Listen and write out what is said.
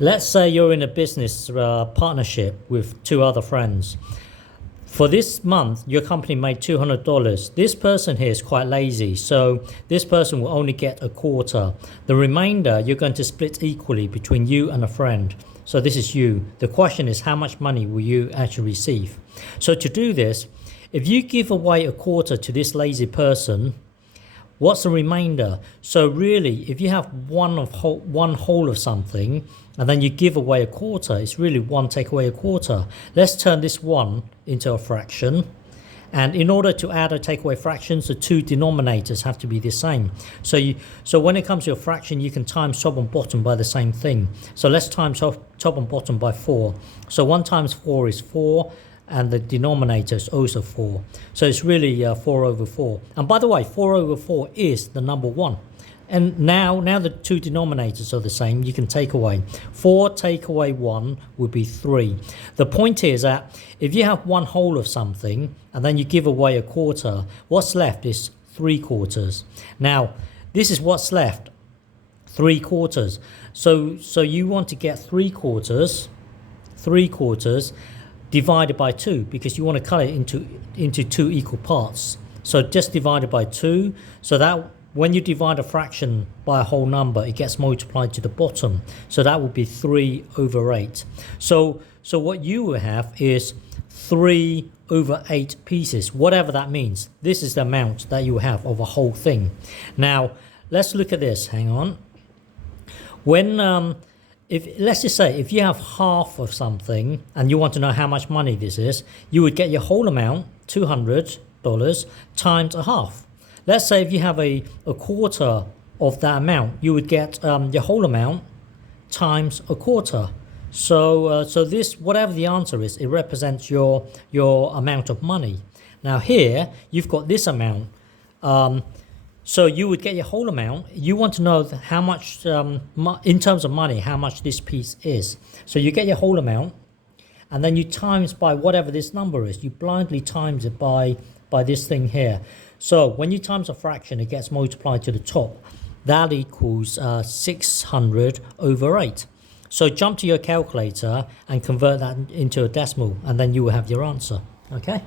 Let's say you're in a business partnership with two other friends. For this month, your company made $200. This person here is quite lazy, so this person will only get a quarter. The remainder, you're going to split equally between you and a friend. So this is you. The question is, how much money will you actually receive? So to do this, if you give away a quarter to this lazy person, what's the remainder? So really, if you have one whole of something, and then you give away a quarter, it's really one take away a quarter. Let's turn this one into a fraction. And in order to add or take away fractions, the two denominators have to be the same. So when it comes to a fraction, you can times top and bottom by the same thing. So let's times top and bottom by 4. So 1 times 4 is 4. And the denominator is also 4. So it's really 4 over 4. And by the way, 4 over 4 is the number 1. And now the two denominators are the same. You can take away. 4 take away 1 would be 3. The point is that if you have one whole of something and then you give away a quarter, what's left is 3 quarters. Now, this is what's left, 3 quarters. So you want to get 3 quarters divided by 2, because you want to cut it into 2 equal parts. So just divided by 2, so that when you divide a fraction by a whole number, it gets multiplied to the bottom. So that would be 3 over 8. So what you will have is 3 over 8 pieces, whatever that means. This is the amount that you have of a whole thing. Now, let's look at this. Hang on. Let's just say if you have half of something and you want to know how much money this is, you would get your whole amount, $200, times a half. Let's say if you have a quarter of that amount, you would get your whole amount times a quarter. So this, whatever the answer is, it represents your amount of money. Now here, you've got this amount. So you would get your whole amount. You want to know how much, in terms of money, how much this piece is. So you get your whole amount, and then you times by whatever this number is. You blindly times it by this thing here. So when you times a fraction, it gets multiplied to the top. That equals 600 over 8. So jump to your calculator and convert that into a decimal, and then you will have your answer. Okay?